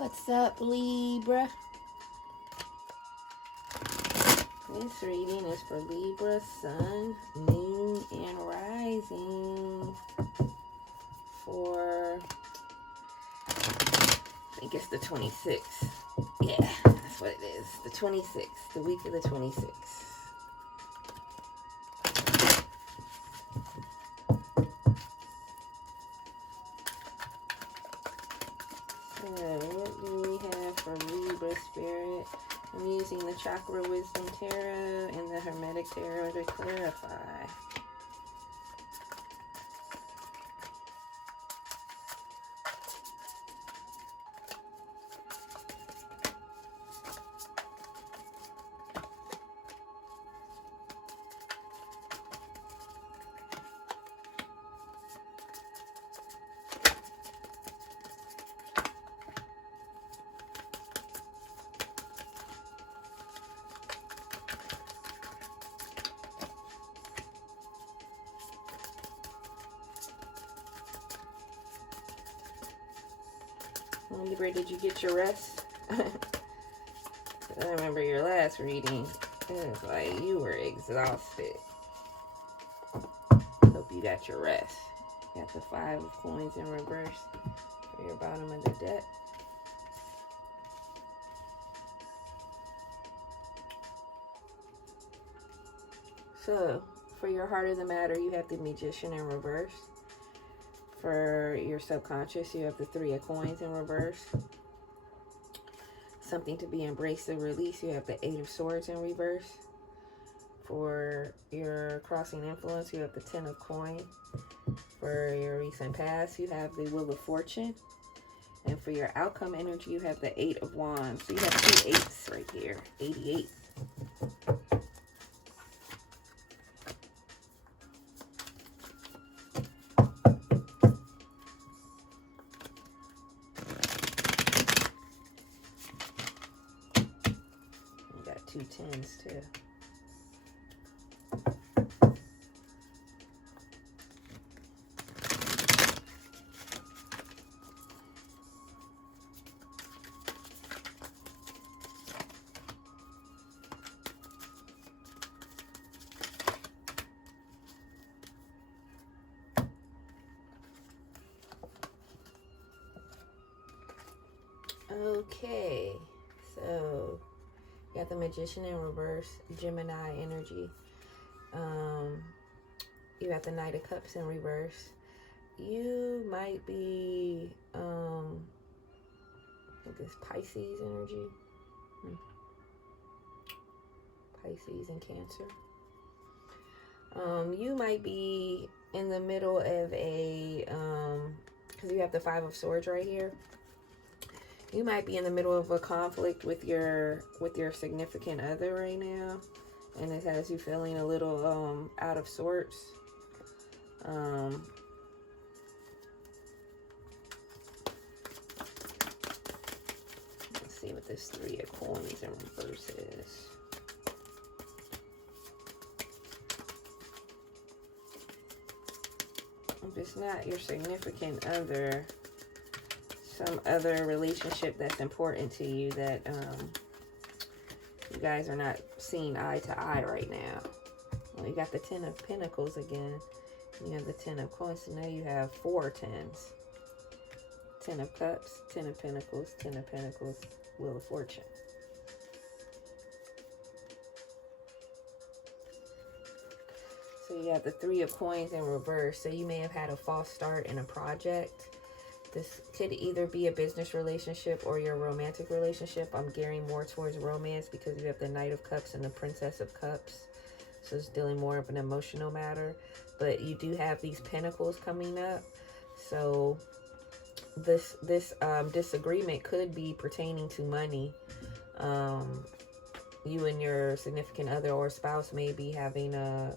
What's up, Libra? This reading is for Libra, Sun, Moon, and Rising for, I think it's the 26th. Yeah, that's what it is. The 26th, the week of the 26th. So, what do we have for Libra Spirit? I'm using the Chakra Wisdom Tarot and the Hermetic Tarot to clarify. Libra, did you get your rest? I remember your last reading. It was like you were exhausted. Hope you got your rest. Got the 5 of coins in reverse for your bottom of the deck. So, for your heart of the matter, you have the Magician in reverse. For your subconscious, you have the 3 of coins in reverse. Something to be embraced or released, you have the 8 of swords in reverse. For your crossing influence, you have the 10 of coins. For your recent past, you have the Wheel of Fortune. And for your outcome energy, you have the 8 of Wands. So you have 2 8s right here. 88. You got 2 10s too. Okay, so you got the Magician in reverse, Gemini energy. You got the Knight of Cups in reverse. You might be, I think it's Pisces energy. Pisces and Cancer. You might be in the middle of a, because you have the 5 of Swords right here. You might be in the middle of a conflict with your significant other right now, and it has you feeling a little out of sorts. Let's see what this 3 of coins in reverse is. If it's not your significant other, some other relationship that's important to you that you guys are not seeing eye to eye right now. Well, you got the 10 of Pentacles again. You have the 10 of Coins. So now you have 4 10s. 10 of Cups, 10 of Pentacles, 10 of Pentacles, Wheel of Fortune. So you have the 3 of Coins in reverse. So you may have had a false start in a project. This could either be a business relationship or your romantic relationship. I'm gearing more towards romance because you have the Knight of Cups and the Princess of Cups. So it's dealing more of an emotional matter. But you do have these pentacles coming up. So this disagreement could be pertaining to money. You and your significant other or spouse may be having a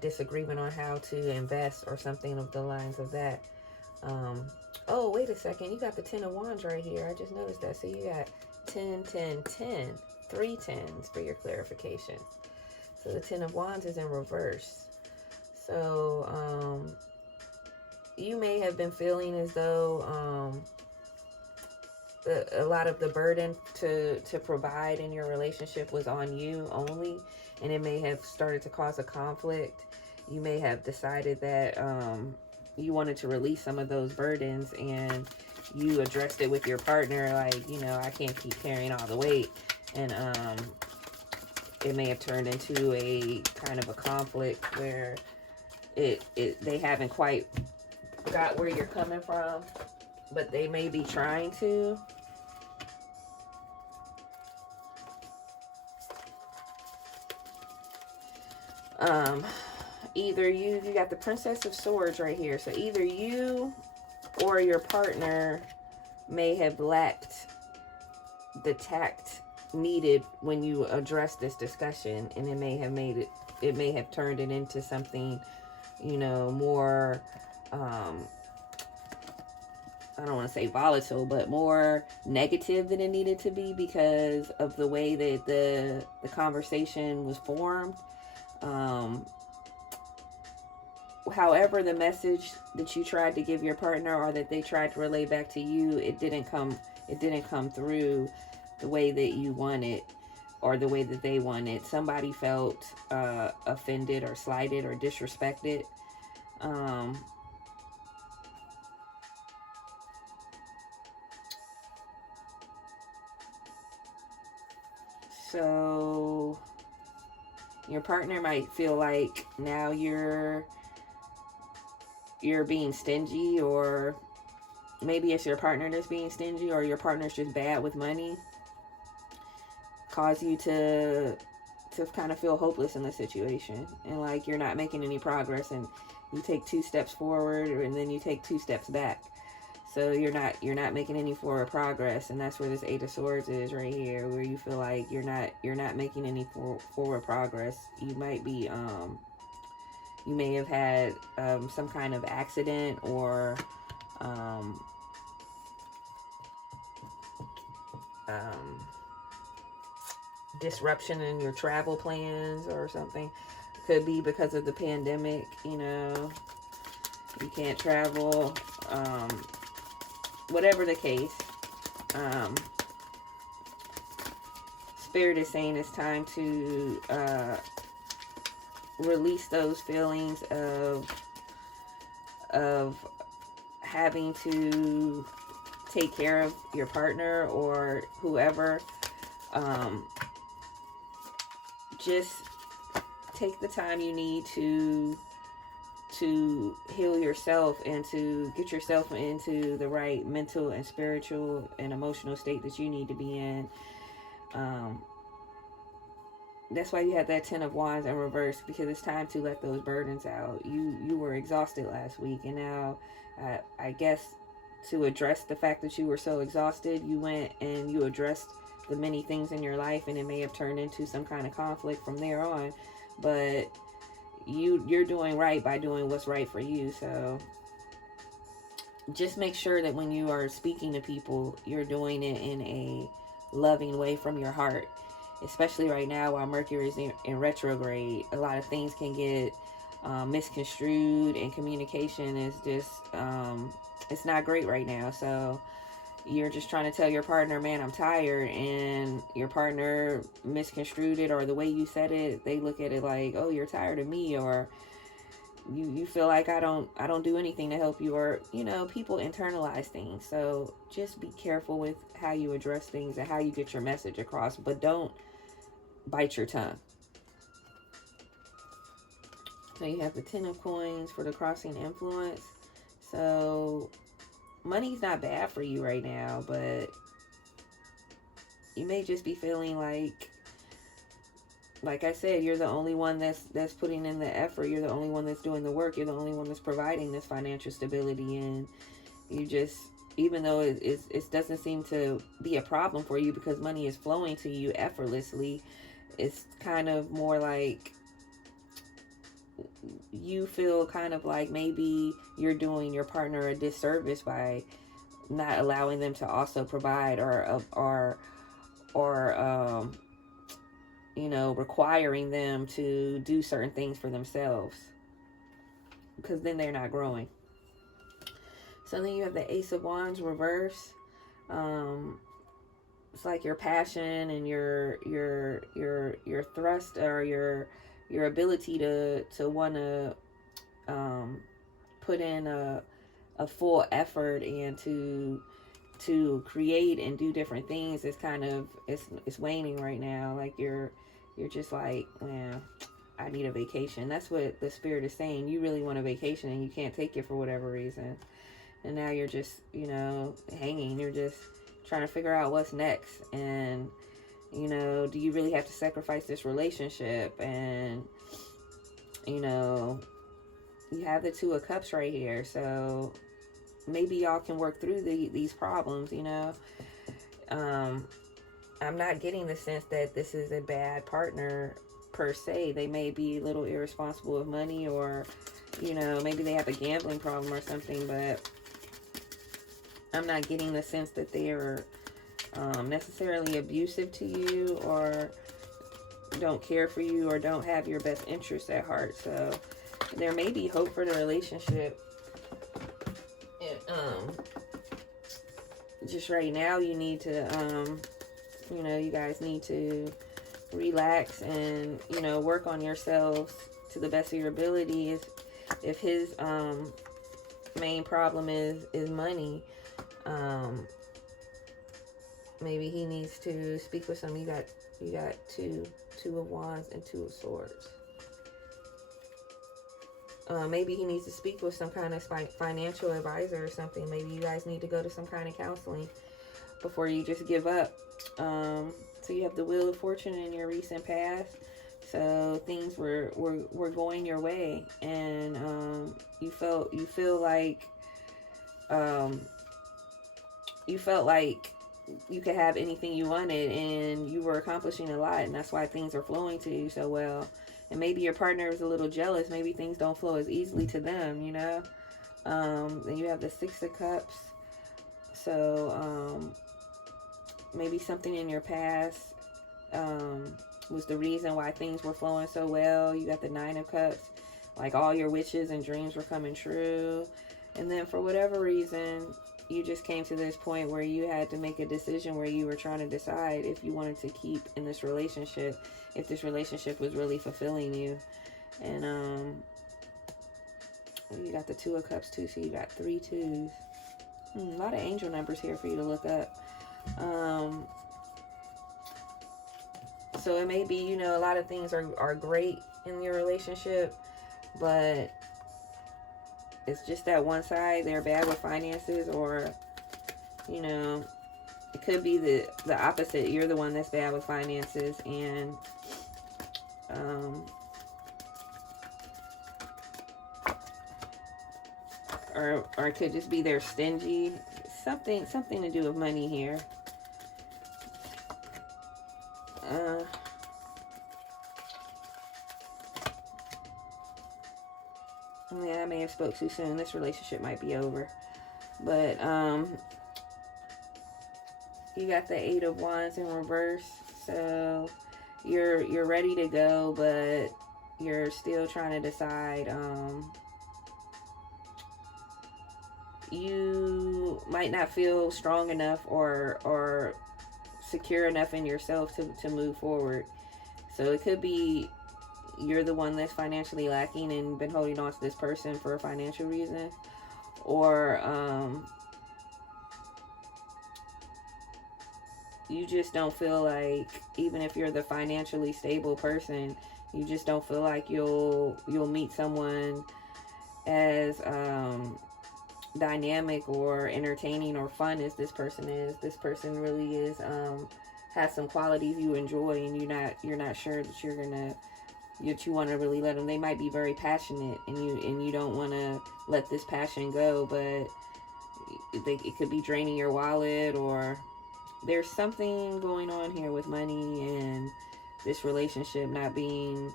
disagreement on how to invest or something of the lines of that. Oh, wait a second. You got the 10 of Wands right here. I just noticed that. So you got 10, 10, 10. 3 10s for your clarification. So the 10 of Wands is in reverse. So you may have been feeling as though a lot of the burden to provide in your relationship was on you only, and it may have started to cause a conflict. You may have decided that you wanted to release some of those burdens, and you addressed it with your partner, like, you know, I can't keep carrying all the weight, and it may have turned into a kind of a conflict where they haven't quite got where you're coming from, but they may be trying to. Either you got the Princess of Swords right here, so either you or your partner may have lacked the tact needed when you address this discussion, and it may have turned it into something, you know, more I don't want to say volatile, but more negative than it needed to be because of the way that the conversation was formed. However, the message that you tried to give your partner or that they tried to relay back to you, it didn't come through the way that you wanted or the way that they wanted. Somebody felt offended or slighted or disrespected. So your partner might feel like now you're being stingy, or maybe it's your partner that's being stingy, or your partner's just bad with money, cause you to kind of feel hopeless in the situation, and like you're not making any progress, and you take 2 steps forward and then you take 2 steps back, so you're not making any forward progress. And that's where this 8 of Swords is right here, where you feel like you're not making any forward progress. You might be you may have had some kind of accident, or disruption in your travel plans or something. Could be because of the pandemic, you know, you can't travel, whatever the case. Spirit is saying it's time to release those feelings of having to take care of your partner or whoever. Just take the time you need to heal yourself and to get yourself into the right mental and spiritual and emotional state that you need to be in. That's why you had that 10 of Wands in reverse, because it's time to let those burdens out. You were exhausted last week, and now I guess to address the fact that you were so exhausted, you went and you addressed the many things in your life, and it may have turned into some kind of conflict from there on. But you're doing right by doing what's right for you. So just make sure that when you are speaking to people, you're doing it in a loving way from your heart. Especially right now while Mercury is in retrograde, a lot of things can get misconstrued, and communication is just it's not great right now. So you're just trying to tell your partner, man, I'm tired, and your partner misconstrued it, or the way you said it, they look at it like, oh, you're tired of me, or you feel like I don't do anything to help you, or, you know, people internalize things. So just be careful with how you address things and how you get your message across, but don't bite your tongue. So you have the 10 of Coins for the crossing influence. So money's not bad for you right now, but you may just be feeling like I said, you're the only one that's putting in the effort. You're the only one that's doing the work. You're the only one that's providing this financial stability, and you just, even though it doesn't seem to be a problem for you because money is flowing to you effortlessly, it's kind of more like you feel kind of like maybe you're doing your partner a disservice by not allowing them to also provide, or you know, requiring them to do certain things for themselves, because then they're not growing. So then you have the Ace of Wands reverse. It's like your passion and your thrust, or your ability to want to put in a full effort and to create and do different things is kind of, it's waning right now. Like you're just like, man, I need a vacation. That's what the spirit is saying. You really want a vacation and you can't take it for whatever reason. And now you're just, hanging. You're just trying to figure out what's next. And, do you really have to sacrifice this relationship? And, you have the Two of Cups right here. So maybe y'all can work through these problems, I'm not getting the sense that this is a bad partner per se. They may be a little irresponsible with money, or, maybe they have a gambling problem or something, but I'm not getting the sense that they are necessarily abusive to you, or don't care for you, or don't have your best interests at heart. So there may be hope for the relationship. Just right now, you need to, you guys need to relax and, work on yourselves to the best of your abilities. If his main problem is money, maybe he needs to speak with some. You got two of Wands and Two of Swords. Maybe he needs to speak with some kind of financial advisor or something. Maybe you guys need to go to some kind of counseling before you just give up. So you have the Wheel of Fortune in your recent past. So things were going your way, and you felt like you could have anything you wanted, and you were accomplishing a lot, and that's why things are flowing to you so well. And maybe your partner is a little jealous. Maybe things don't flow as easily to them, Then you have the Six of Cups. So maybe something in your past was the reason why things were flowing so well. You got the Nine of Cups. Like all your wishes and dreams were coming true. And then for whatever reason, you just came to this point where you had to make a decision, where you were trying to decide if you wanted to keep in this relationship, if this relationship was really fulfilling you. And you got the Two of Cups too, so you got 3 2s. A lot of angel numbers here for you to look up. So it may be, a lot of things are great in your relationship, but it's just that one side, they're bad with finances, or, it could be the opposite. You're the one that's bad with finances, and or it could just be they're stingy. Something to do with money here. Yeah, I may have spoke too soon. This relationship might be over. But you got the Eight of Wands in reverse. So you're ready to go, but you're still trying to decide. You might not feel strong enough or secure enough in yourself to move forward. So it could be you're the one that's financially lacking and been holding on to this person for a financial reason, or you just don't feel like, even if you're the financially stable person, you just don't feel like you'll meet someone as dynamic or entertaining or fun as this person is. This person really is has some qualities you enjoy, and you're not sure that you want to really let them. They might be very passionate, and you don't want to let this passion go, but it could be draining your wallet, or there's something going on here with money and this relationship not being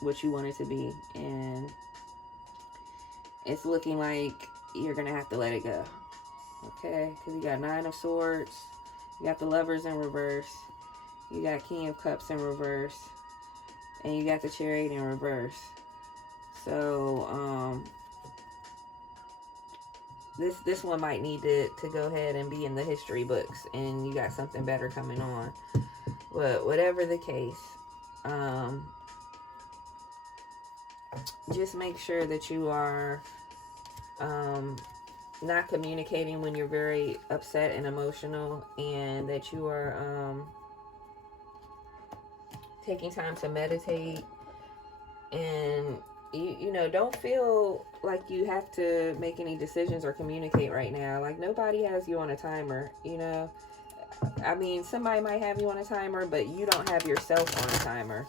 what you want it to be, and it's looking like you're gonna have to let it go. Okay, because you got Nine of Swords, you got the Lovers in reverse, you got King of Cups in reverse, and you got the Chariot in reverse. So this one might need to go ahead and be in the history books, and you got something better coming on. But whatever the case, just make sure that you are not communicating when you're very upset and emotional, and that you are taking time to meditate. And you know, don't feel like you have to make any decisions or communicate right now. Like, nobody has you on a timer, you know. I mean, somebody might have you on a timer, but you don't have yourself on a timer.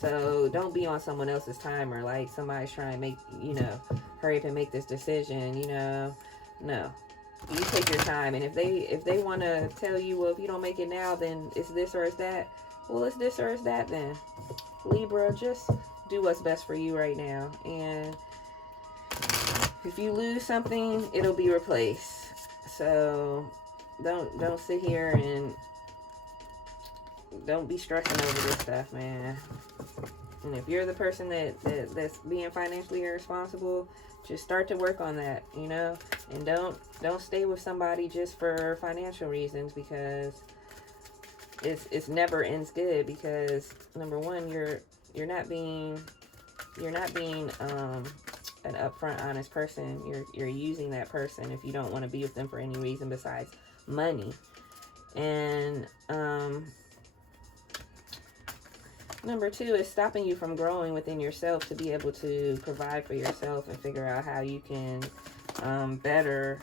So don't be on someone else's timer. Like, somebody's trying to make, you know, hurry up and make this decision, you know. No. You take your time. And if they want to tell you, well, if you don't make it now, then it's this or it's that. Well, it's this or it's that then. Libra, just do what's best for you right now. And if you lose something, it'll be replaced. So don't sit here and don't be stressing over this stuff, man. And if you're the person that's being financially irresponsible, just start to work on that, you know. And don't stay with somebody just for financial reasons, because it's never ends good. Because number one, you're not being an upfront, honest person. You're using that person if you don't want to be with them for any reason besides money. And number two is stopping you from growing within yourself to be able to provide for yourself and figure out how you can better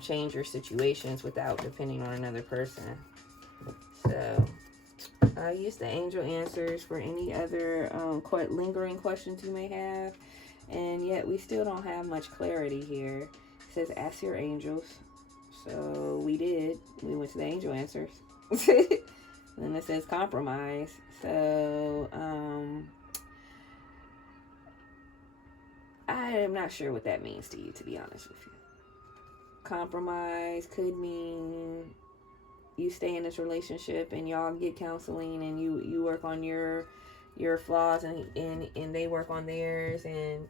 change your situations without depending on another person. So I use the angel answers for any other quite lingering questions you may have. And yet we still don't have much clarity here. It says ask your angels. So we did. We went to the angel answers. And then it says compromise. So I am not sure what that means to you, to be honest with you. Compromise could mean you stay in this relationship and y'all get counseling, and you work on your flaws, and they work on theirs, and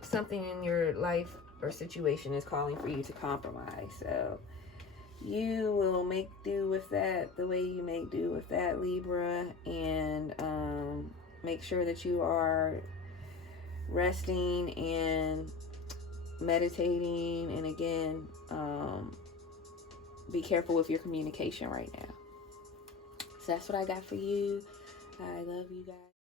something in your life or situation is calling for you to compromise. So you will make do with that the way you make do with that, Libra. And make sure that you are resting and meditating, and again, be careful with your communication right now. So that's what I got for you. I love you guys.